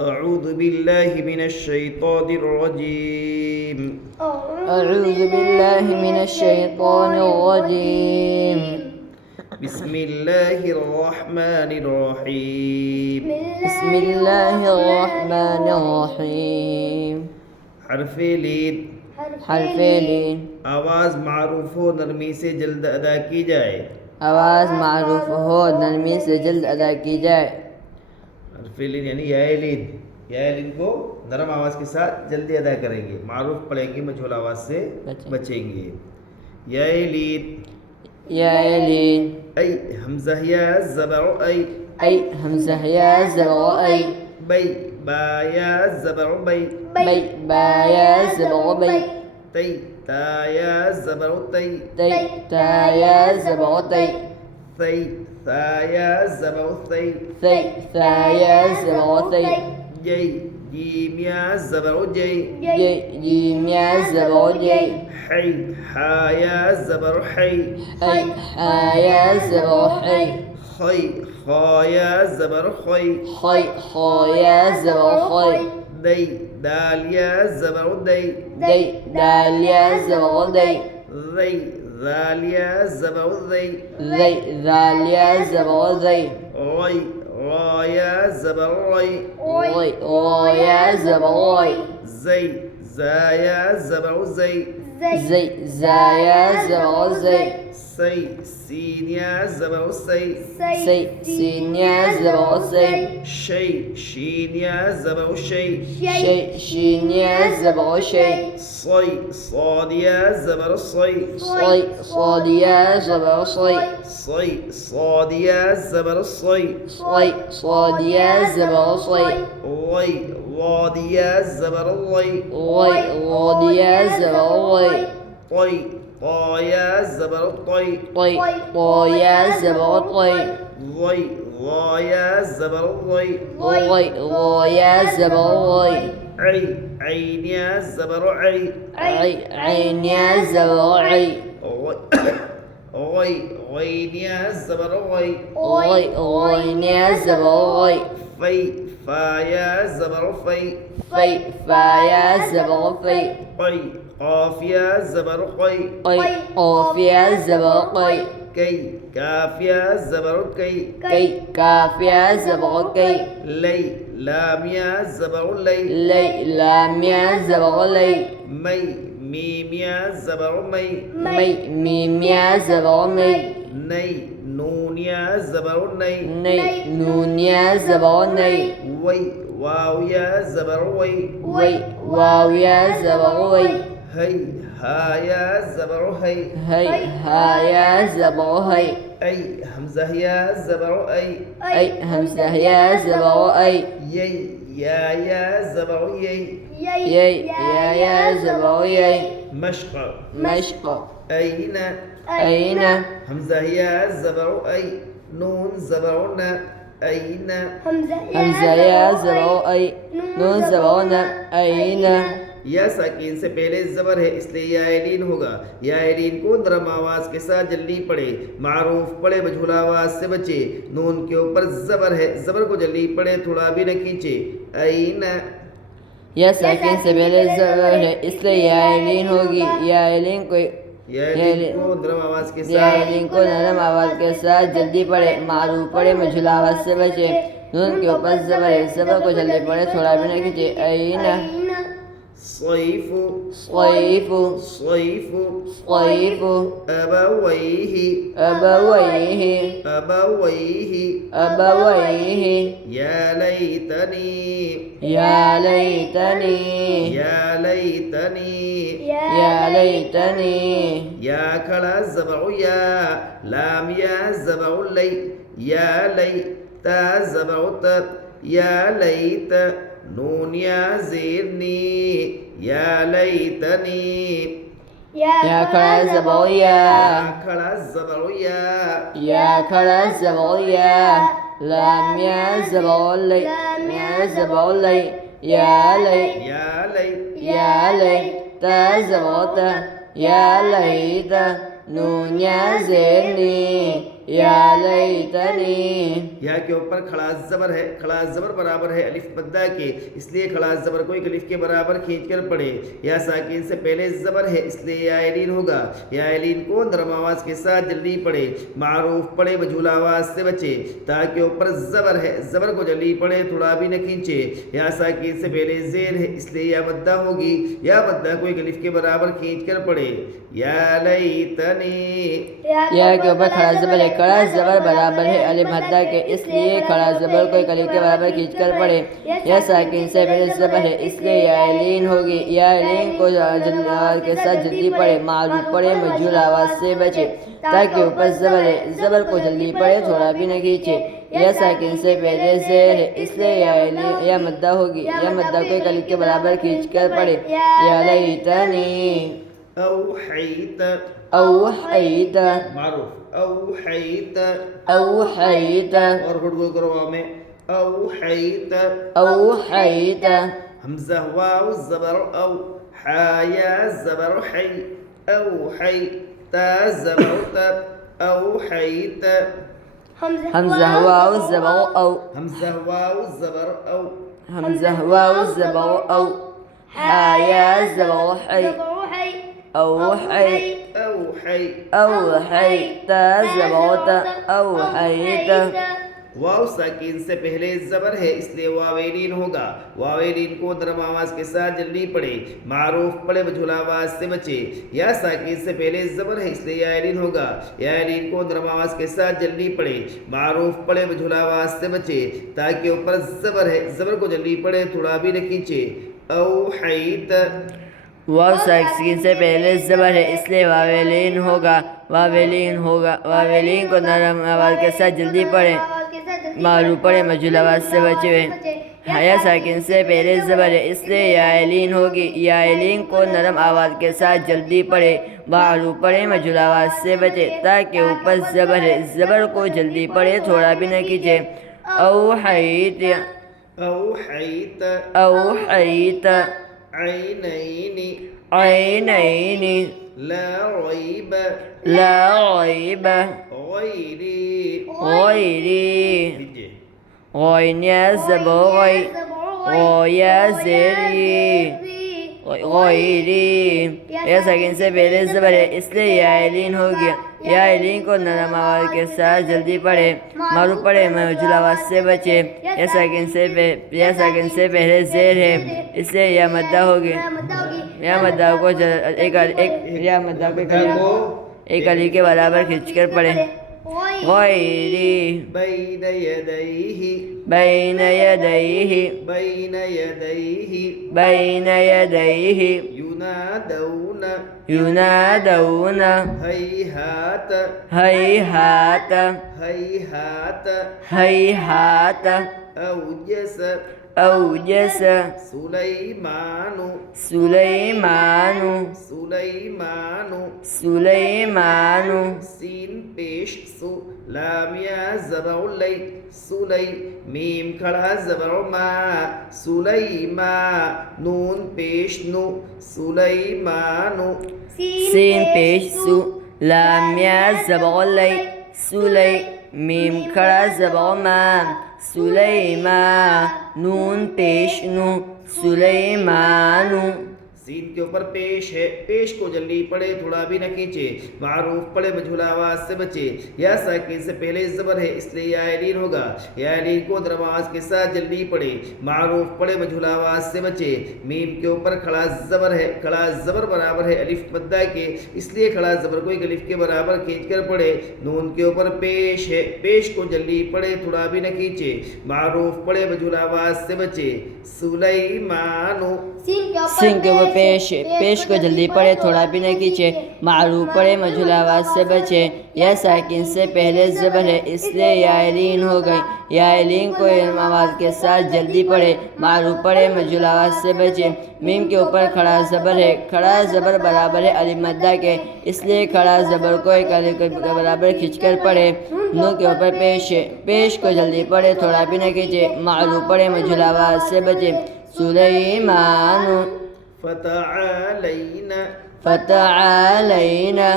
أعوذ بالله من الشيطان الرجيم. أعوذ بالله من الشيطان الرجيم. بسم الله الرحمن الرحيم. بسم الله الرحمن الرحيم. حرف لين حرف لين आवाज़ मारूफ हो नरमी से जल्द अदा की जाए। आवाज़ मारूफ हो नरमी से जल्द अदा की जाए। हर्फ लीन यानी या लीन को नरम आवाज़ के साथ जल्दी अदा करेंगे। मारूफ पढ़ेंगे, मजहूल आवाज़ से बचेंगे। या लीन या लीन ऐ हमज़ा या ज़बर ऐ हमज़ा या ज़बर ऐ बै बा या ज़बर बै बा या ज़बर बै तै ता या ज़बर तै ता या ज़बर तै ثي ثا يا زبر ثي ثا يا زبر ثي جي جيم يا زبر جي جيم يا زبر جي حي حا يا زبر حي حا يا زبر حي خي خا يا زبر خي خا يا زبر خي دي دال يا زبر دي دال يا زبر دي ذي ذال يا زبر ذي ذال يا زبر ذي غي را يا زبر ري را يا زبر ري زي زا يا زبر زي زا يا زبر زي سي سين يا زبر سي سين يا زبر سي شي شين يا زبر شي شين يا زبر شي صي صاد يا زبر صي صاد يا زبر صي صي صاد يا زبر صي صاد يا زبر صي وي ضاد يا زبر الضي ضاد يا زبر ضي طي طا يا زبر الطي طا يا زبر طي ضي ضا يا زبر الضي ضا يا زبر ضي عي عين يا زبر عي عين يا زبر عي غي غين يا زبر غي غين يا زبر غي في فا يا زبر في فا يا زبر في قي قاف يا زبر قي قاف يا زبر قي كي كاف يا زبر كي كاف يا زبر كي لي لام يا زبر لي لام يا زبر لي مي ميم يا زبر مي ميم يا زبر مي ني نون يا زبر ني نون يا زبر ني وي واو يا زبر وي واو يا زبر وي هي ها يا زبر هي ها يا زبر هي أي همزة يا زبر أي همزة يا زبر أي يي يا زبر يي يا زبر يي مشق أين همزة يا زبر أي نون زبرنا أين همزة يا زبر أي نون زبرنا أين या साकिन से पहले ज़बर है इसलिए यालीन होगा। यालीन को नरम आवाज़ के साथ जल्दी पढ़े, मारूफ पढ़े, मजहूल आवाज़ से बचे। नून के ऊपर ज़बर है, ज़बर को जल्दी पढ़े, थोड़ा भी न खींचे। ऐना या साकिन से पहले ज़बर है इसलिए यालीन होगी। यालीन को नरम आवाज़ के साथ के साथ जल्दी पढ़े, मारूफ पढ़े, मजहूल आवाज़ से बचे। नून के ऊपर ज़बर है, ज़बर को जल्दी पढ़े, थोड़ा भी न खींचे। ऐना صيف صيف صيف صيف أبويه أبويه أبويه أبويه يا ليتني يا ليتني يا ليتني يا ليتني يا كلا زبع يا لام يا زبع لي يا لي تا زبع تت يا ليت نون يا زيرني يا ليتني يا كلا زبع يا كلا زبع يا كلا زبع يا لام يا زبع لي يا زبع لي يا لي يا لي تا زبع تا يا ليت نون يا زيرني या लैतनी। या के ऊपर खड़ा जबर है, खड़ा जबर बराबर है अलिफ मद्दा के, इसलिए खड़ा जबर को एक अलिफ के बराबर खींच कर पढ़े। या साकिन से पहले जबर है इसलिए या एलीन होगा। या एलीन को नरम आवाज के साथ जल्दी पढ़े, मारूफ पढ़े मजहूल आवाज से बचे। ताकि ऊपर जबर है, जबर को जल्दी पढ़े थोड़ा भी न खींचे। या साकिन से पहले जेर है इसलिए या मद्दा होगी, या मद्दा को एक अलिफ के बराबर खींच कर पढ़े। या लैतनी। या के ऊपर खड़ा जबर है, खड़ा जबर बराबर है अलिफ मद्दा के, इसलिए खड़ा जबर को एक अलिफ के बराबर खींच कर पढ़े। या साकिन से पहले जबर है इसलिए या एलीन होगी। या एलीन को आवाज के साथ जल्दी पढ़े, मारूफ पढ़े मजहूल आवाज से बचे। ताकि ऊपर जबर है, जबर को जल्दी पढ़े थोड़ा भी न खींचे। या साकिन से पहले जेर है इसलिए या मद्दा होगी। या मद्दा को एक अलिफ के बराबर खींच कर पढ़े। या लैतनी। औहैत, औहैत, मारूफ औहैत। औहैत, और गुड गोल करो वाव में। औहैत। औहैत, हमजा वाव जबर औ, हाया जबर है, औहैत। ता जबर तब, औहैत। हमजा वाव जबर औ, हमजा वाव जबर औ, हमजा वाव जबर औ, हाया जबर है, औहैत, औहैत। औहैत, ता जबर ता, औहैत। वाव साकिन से पहले जबर है इसलिए वावेलीन होगा। वावेलीन को नरम आवाज के साथ जल्दी पढ़े, मारूफ पढ़े मजहूल आवाज से बचे। या साकिन से पहले जबर है इसलिए या एलीन होगा। या एलीन को नरम आवाज के साथ जल्दी पढ़े, मारूफ पढ़े मजहूल आवाज से बचे। ताकि ऊपर जबर है, जबर को जल्दी पढ़े थोड़ा भी न खींचे। औहैत। वाव साकिन से पहले जबर है इसलिए वावेलीन होगा। वावेलीन होगा, वावेलीन को नरम आवाज के साथ जल्दी पढ़े, मारूफ पढ़े मजहूल आवाज से बचे हुए। या साकिन से पहले जबर है इसलिए या एलीन होगी। या एलीन को नरम आवाज के साथ जल्दी पढ़े, मारूफ पढ़े मजहूल आवाज से बचे। ताकि ऊपर जबर है, जबर को जल्दी पढ़े थोड़ा भी न खींचे। औहैत, औहैत। औहैत, ऐनैनि, ऐनैनि, ला रैब, ला रैब, गैरी। गैरी, लीजिए। गैन्या जबर गै, गया जेरी, गैरी। या साकिन से पहले जबर है इसलिए या एलीन हो गया। या एलीन को नरम आवाज के साथ जल्दी पढ़े, मारूफ पढ़े मजहूल आवाज से बचे। या साकिन से पहले जेर है इसलिए या मद्दा हो गया। या मद्दा को एक अली के बराबर खींचकर पढ़े। गैरी, बैन यदैहि, बैन यदैहि, बैन यदैहि, बैन यदैहि, युनादौन, युनादौन, हैहात, हैहात, हैहात। हैहात, औजस, औजस, सुलैमानु, सुलैमानु, सुलैमानु। सुलैमानु, सीन पेश सु, लाम या जबर लै, सुलै। मीम खड़ा जबर मा, सुलैमा। नून पेश नु, सुलैमानु। सीन पेश सु, लाम या जबर लै, सुलै। मीम खड़ा जबर मा, सुलैमा। नून पेश नु, सुलैमानु। सीन के ऊपर पेश है, पेश को जल्दी पढ़े थोड़ा भी न खींचे, मारूफ पढ़े मजहूल आवाज से बचे। या साकिन से पहले जबर है इसलिए या एलीन होगा। या एलीन को नरम आवाज के साथ जल्दी पढ़े, मारूफ पढ़े मजहूल आवाज से बचे। मीम के ऊपर खड़ा जबर है, खड़ा जबर बराबर है अलिफ मद्दा के, इसलिए खड़ा जबर को एक अलिफ के बराबर खींच कर पढ़े। नून के ऊपर पेश है, पेश को जल्दी पढ़े थोड़ा भी न खींचे, मारूफ पढ़े मजहूल आवाज से बचे। सुलैमानु। सीन के ऊपर पेश को जल्दी पढ़े थोड़ा भी न खींचे, मारूफ पढ़े मजहूल आवाज से बचे। या साकिन से पहले जबर है इसलिए या एलीन हो गई। या एलीन को आवाज के साथ जल्दी पढ़े, मारूफ पढ़े मजहूल आवाज से बचे। मीम के ऊपर खड़ा जबर है, खड़ा जबर बराबर है अलिफ मद्दा के, इसलिए खड़ा जबर को एक अलिफ के बराबर खींचकर पढ़े। नून के ऊपर पेश है, पेश को जल्दी पढ़े थोड़ा भी न खींचे, मारूफ पढ़े मजहूल आवाज से बचे। सुलैमानु। فتعالينا، فتعالينا